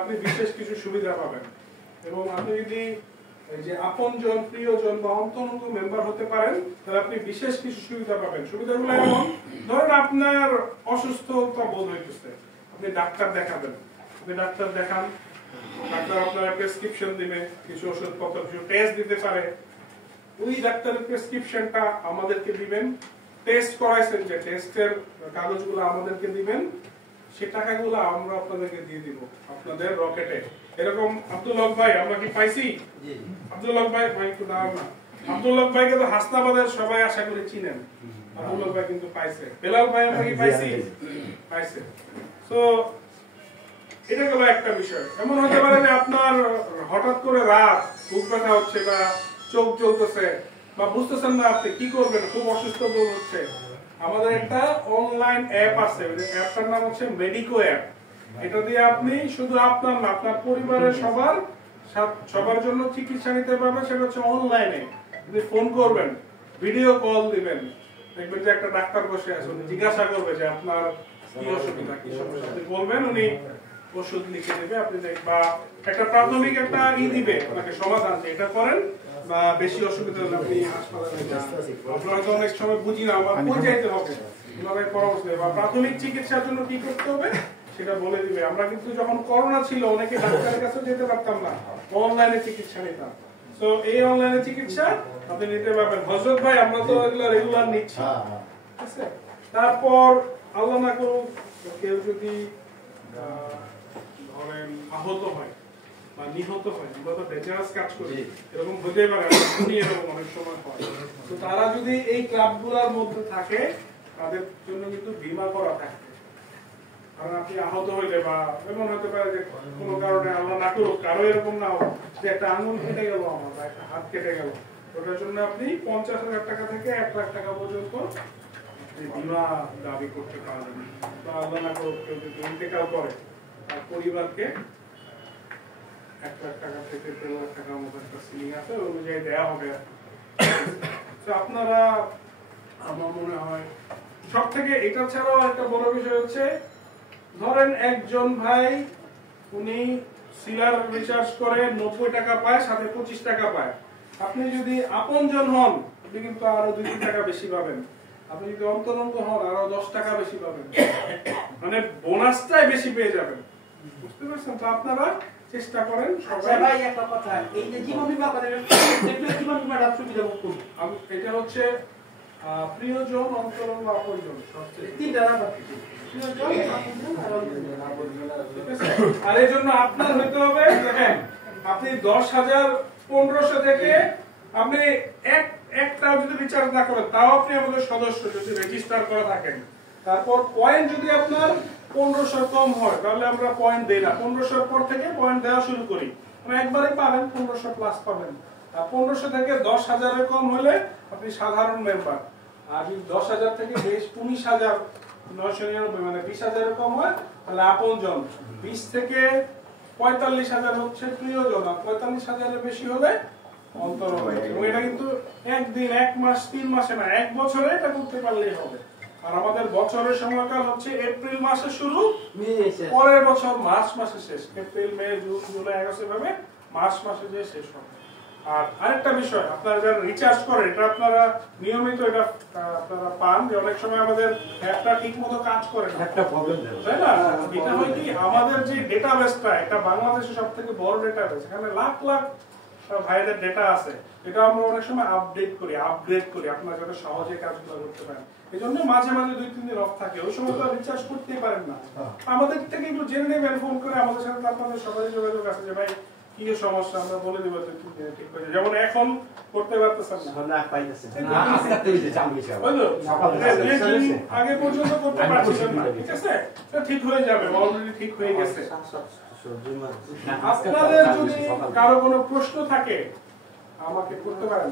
আপনি বিশেষ কিছু সুবিধা পাবেন এবং আপনি যদি এই যে আপনজন প্রিয়জন বা অন্তরঙ্গ মেম্বার হতে পারেন তাহলে আপনি বিশেষ কিছু সুবিধা পাবেন। সুবিধাগুলো এমন, ধরেন আপনার অসুস্থতা বোধ হইতেছে, আপনি ডাক্তার দেখাবেন, আপনি ডাক্তার দেখান, ডাক্তার আপনার প্রেসক্রিপশন দিবে, কিছু ওষুধপত্র কিছু টেস্ট দিতে পারে, ওই ডাক্তারের প্রেসক্রিপশনটা আমাদেরকে দিবেন, টেস্ট করাইছেন যে টেস্টের কাগজগুলো আমাদেরকে দিবেন, সে টাকাগুলো আমরা আপনাদেরকে দিয়ে দিব আপনাদের রকেটে। এরকম আব্দুল হক ভাই আমরা কি পাইছি? আব্দুল হক ভাই একটু দাঁড়ান না। আব্দুল হক ভাইকে তো হাসনাবাদের সবাই আশা করি চিনেন। আব্দুল হক ভাই কিন্তু পাইছে। বেলাল ভাই আমরা কি পাইছি? পাইছে। সো এটা গেল একটা বিষয়। এমন হতে পারে যে আপনার হঠাৎ করে রাত বুক ব্যথা হচ্ছে বা চোখ জ্বলতেছে বা বুঝতেছেন না আপনি কি করবেন, খুব অসুস্থ বোধ হচ্ছে, আমাদের একটা অনলাইন অ্যাপ আছে, অ্যাপটার নাম হচ্ছে মেডিকো অ্যাপ। এটা দিয়ে আপনি শুধু আপনার না আপনার পরিবারের সবার জন্য চিকিৎসা নিতে পারবেন। সেটা হচ্ছে অনলাইনে আপনি ফোন করবেন, ভিডিও কল দিবেন, দেখবেন যে একটা ডাক্তার বসে আছে, উনি জিজ্ঞাসা করবে যে আপনার কি অসুবিধা, কি সমস্যা, আপনি বলবেন, উনি ওষুধ লিখে দেবে, আপনি বা একটা প্রাথমিক একটা দিবে আপনাকে সমাধান যে এটা করেন, বা বেশি অসুবিধা হলে আপনি হাসপাতালে যান। আপনারা তো অনেক সময় বুঝি না আমার কই যাইতে হবে, কিভাবে পরামর্শ দেবে বা প্রাথমিক চিকিৎসার জন্য কি করতে হবে সেটা বলে দিবে। আমরা কিন্তু যখন করোনা ছিল অনেকে ডাক্তারের কাছে যেতে পারতাম না, অনলাইনে চিকিৎসা নিতাম। তো এই অনলাইনে চিকিৎসা আপনি নিতে পারবেন। হযরত ভাই আমরা তো এগুলো রেগুলার নিচ্ছি, ঠিক আছে? তারপর আল্লাহ না করুক কেউ যদি ধরেন আহত হয় বা নিহত হয়, আমরা তো ডেঞ্জারাস কাজ করি, এরকম হতে পারে, এরকম অনেক সময় হয়। তো তারা যদি এই ক্লাবগুলোর মধ্যে থাকে তাদের জন্য কিন্তু বীমা করা থাকে। কারণ আপনি আহত হইলে বা এমন হতে পারে যে কোনো কারণে আল্লাহ না করুক কারো এরকম না হোক যে একটা আঙুল কেটে গেল আমার বা একটা হাত কেটে গেল, ওটার জন্য আপনি 50,000 টাকা থেকে 1 লাখ টাকা পর্যন্ত বীমা দাবি করতে পারবেন। বা আল্লাহ না করুক কেউ যদি ইন্তেকাল করে তার পরিবারকে 1 লাখ টাকা থেকে 3 লাখ টাকার মতো একটা সিলিং আছে, ওই অনুযায়ী দেওয়া হবে। তো আপনারা, আমার মনে হয় সব থেকে এটা ছাড়াও একটা বড় বিষয় হচ্ছে, ধরেন একজন ভাই উনি সিলার রিচার্জ করে 90 টাকা পায়, সাথে 25 টাকা পায়। আপনি যদি আপনজন হন আপনি কিন্তু আরো 2 টাকা বেশি পাবেন, আপনি যদি অন্তরঙ্গ হন আরো 10 টাকা বেশি পাবেন, মানে বোনাসটাই বেশি পেয়ে যাবেন। বুঝতে পারছেন? তো আপনারা চেষ্টা করেন সবাই। ভাই একটা কথা, এই যে জীবন বীমা করেন জীবন বীমাটা সুবিধা ভোগ করুন। এটা হচ্ছে প্রিয়জন, অন্তরঙ্গ, আপনজন, সবচেয়ে তিনটা ব্যাপার। আর এই জন্য আপনার হইতে হবে, দেখেন আপনি 10,000 1500 থেকে আপনি একটা যদি রিচার্জ না করেন তাও আপনি আমাদের সদস্য যদি রেজিস্টার করা থাকেন। তারপর পয়েন্ট যদি আপনার 1500 কম হয় তাহলে আমরা পয়েন্ট দেই না, 1500 পর থেকে পয়েন্ট দেওয়া শুরু করি। মানে একবারে পাবেন 1500 প্লাস পাবেন। আর 1500 থেকে 10,000 এর কম হলে আপনি সাধারণ মেম্বার। আর যদি 10,000 থেকে 19,999 মানে 20,000 এর কম হয় তাহলে আপনজন। 20 থেকে 45,000 হচ্ছে প্রিয়জন, আর 45,000 এর বেশি হলে অন্তরঙ্গ। এবং এটা কিন্তু একদিন, 1 মাস, 3 মাসে না, 1 বছরে এটা করতে পারলেই হবে। আর আমাদের বছরের সময়কাল হচ্ছে এপ্রিল মাসে শুরু, পরের বছর মার্চ মাসে শেষ। এপ্রিল, মে, জুন, জুলাই, আগস্ট এভাবে মার্চ মাসে যে শেষ হবে। আর আরেকটা বিষয়, আপনারা যারা রিচার্জ করেন এটা আপনারা নিয়মিত এটা আপনারা পান যে অনেক সময় আমাদের অ্যাপটা ঠিকমতো কাজ করে না, একটা প্রবলেম তাই না? এটা হয় কি, আমাদের যে ডেটাবেসটা এটা বাংলাদেশের সবথেকে বড় ডেটাবেস, এখানে লাখ লাখ ভাইদের ডেটা আছে। এটা আমরা অনেক সময় আপগ্রেড করি আপনারা যাতে সহজে কাজগুলো করতে পারেন। এই জন্য মাঝে মাঝে 2-3 দিন অফ থাকে, ওই সময় তো রিচার্জ করতেই পারেন না। আমাদের থেকে একটু জেনে নেবেন, ফোন করে আমাদের সাথে আপনাদের সবাই যোগাযোগ আছে যে ভাই কি সমস্যা, আমরা বলে দিব ঠিক হয়ে যাবে। যেমন এখন করতে পারতেছেন না, আগে পর্যন্ত করতে পারছিলেন না, ঠিক আছে? ঠিক হয়ে যাবে, অলরেডি ঠিক হয়ে গেছে। আপনাদের যদি কারো কোনো প্রশ্ন থাকে আমাকে করতে পারেন।